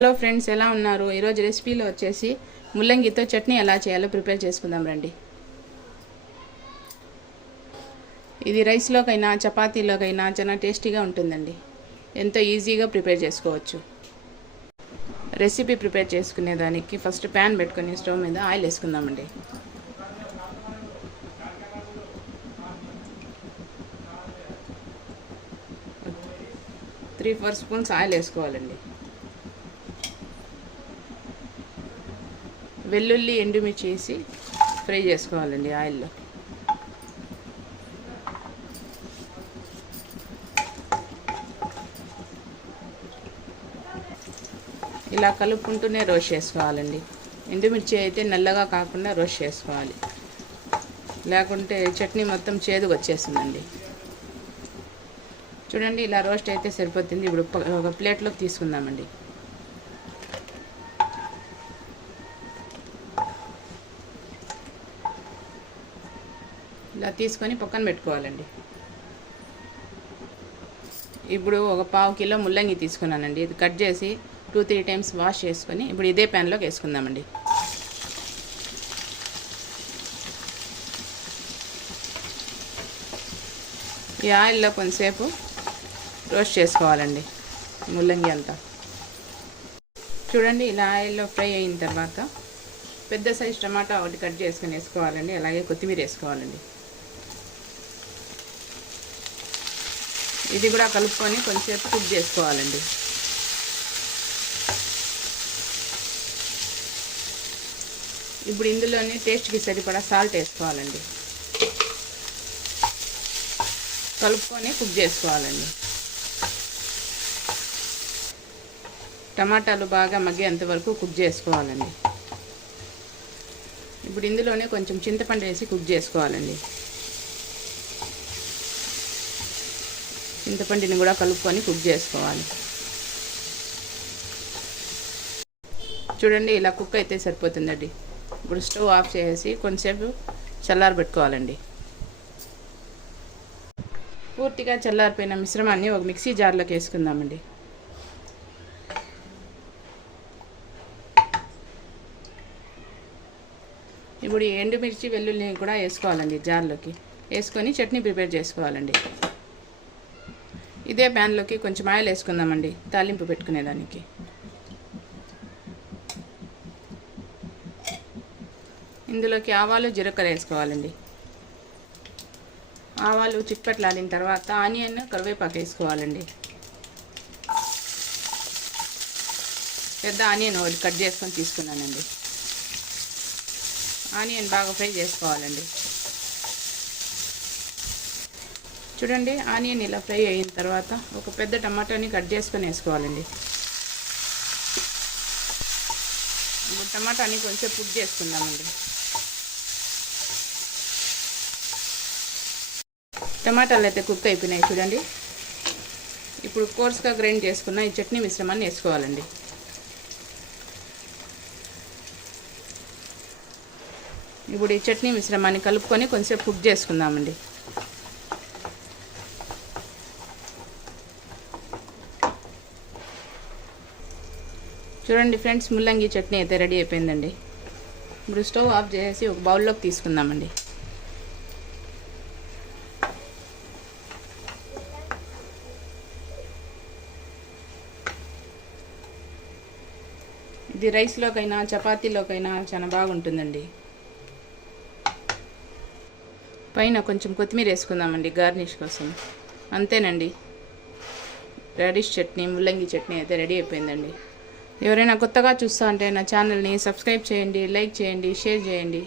Hello friends, ఎలా ఉన్నారు? ఈరోజు రెసిపీలో వచ్చేసి ముల్లంగితో చట్నీ ఎలా చేయాలో ప్రిపేర్ చేసుకుందాం రండి. ఇది రైస్లోకైనా చపాతీలోకైనా చాలా టేస్టీగా ఉంటుందండి. ఎంతో ఈజీగా ప్రిపేర్ చేసుకోవచ్చు. రెసిపీ ప్రిపేర్ చేసుకునేదానికి ఫస్ట్ ప్యాన్ పెట్టుకొని స్టవ్ మీద ఆయిల్ వేసుకుందామండి. త్రీ 4 స్పూన్స్ ఆయిల్ వేసుకోవాలండి. వెల్లుల్లి ఎండుమిర్చి వేసి ఫ్రై చేసుకోవాలండి ఆయిల్లో. ఇలా కలుపుకుంటూనే రోస్ట్ చేసుకోవాలండి. ఎండుమిర్చి అయితే నల్లగా కాకుండా రోస్ట్ చేసుకోవాలి, లేకుంటే చట్నీ మొత్తం చేదుగా వచ్చేస్తుందండి. చూడండి, ఇలా రోస్ట్ అయితే సరిపోతుంది. ఇప్పుడు ఒక ప్లేట్లోకి తీసుకుందామండి. ఇలా తీసుకొని పక్కన పెట్టుకోవాలండి. ఇప్పుడు ఒక 1/2 కిలో ముల్లంగి తీసుకున్నానండి. ఇది కట్ చేసి 2-3 టైమ్స్ వాష్ చేసుకొని ఇప్పుడు ఇదే ప్యాన్లోకి వేసుకుందామండి. ఈ ఆయిల్లో కొంతసేపు రోస్ట్ చేసుకోవాలండి ముల్లంగి అంతా. చూడండి, ఇలా ఆయిల్లో ఫ్రై అయిన తర్వాత పెద్ద సైజ్ టమాటా ఒకటి కట్ చేసుకొని వేసుకోవాలండి. అలాగే కొత్తిమీర వేసుకోవాలండి. ఇది కూడా కలుపుకొని కొంచెంసేపు కుక్ చేసుకోవాలండి. ఇప్పుడు ఇందులోనే టేస్ట్కి సరిపడా సాల్ట్ వేసుకోవాలండి. కలుపుకొని కుక్ చేసుకోవాలండి. టమాటాలు బాగా మగ్గేంత వరకు కుక్ చేసుకోవాలండి. ఇప్పుడు ఇందులోనే కొంచెం చింతపండు వేసి కుక్ చేసుకోవాలండి. చింతపండుని కూడా కలుపుకొని కుక్ చేసుకోవాలి. చూడండి, ఇలా కుక్ అయితే సరిపోతుందండి. ఇప్పుడు స్టవ్ ఆఫ్ చేసి కొంచెంసేపు చల్లారబెట్టుకోవాలండి. పూర్తిగా చల్లారిపోయిన మిశ్రమాన్ని ఒక మిక్సీ జార్లోకి వేసుకుందామండి. ఇప్పుడు ఎండుమిర్చి వెల్లుల్లి కూడా వేసుకోవాలండి. జార్లోకి వేసుకొని చట్నీ ప్రిపేర్ చేసుకోవాలండి. ఇదే ప్యాన్లోకి కొంచెం ఆయిల్ వేసుకుందామండి తాలింపు పెట్టుకునేదానికి. ఇందులోకి ఆవాలు జీలకర్ర వేసుకోవాలండి. ఆవాలు చిట్పట్లాడిన తర్వాత ఆనియన్ కరివేపాకు వేసుకోవాలండి. పెద్ద ఆనియన్ ఒకటి కట్ చేసుకొని తీసుకున్నానండి. ఆనియన్ బాగా ఫ్రై చేసుకోవాలండి. చూడండి, ఆనియన్ ఇలా ఫ్రై అయిన తర్వాత ఒక పెద్ద టమాటాని కట్ చేసుకొని వేసుకోవాలండి. ఇప్పుడు టమాటాని కొంచెం కుక్ చేసుకుందామండి. టమాటాలు అయితే కుక్ అయిపోయినాయి చూడండి. ఇప్పుడు కోర్స్గా గ్రైండ్ చేసుకున్న ఈ చట్నీ మిశ్రమాన్ని వేసుకోవాలండి. ఇప్పుడు ఈ చట్నీ మిశ్రమాన్ని కలుపుకొని కొంచెం కుక్ చేసుకుందామండి. చూడండి ఫ్రెండ్స్, ముల్లంగి చట్నీ అయితే రెడీ అయిపోయిందండి. ఇప్పుడు స్టవ్ ఆఫ్ చేసి ఒక బౌల్లోకి తీసుకుందామండి. ఇది రైస్లోకైనా చపాతీలోకైనా చాలా బాగుంటుందండి. పైన కొంచెం కొత్తిమీర వేసుకుందామండి గార్నిష్ కోసం. అంతేనండి, రాడిష్ చట్నీ ముల్లంగి చట్నీ అయితే రెడీ అయిపోయిందండి. ఎవరైనా కొత్తగా చూస్తా అంటే నా ఛానల్ని సబ్స్క్రైబ్ చేయండి, లైక్ చేయండి, షేర్ చేయండి.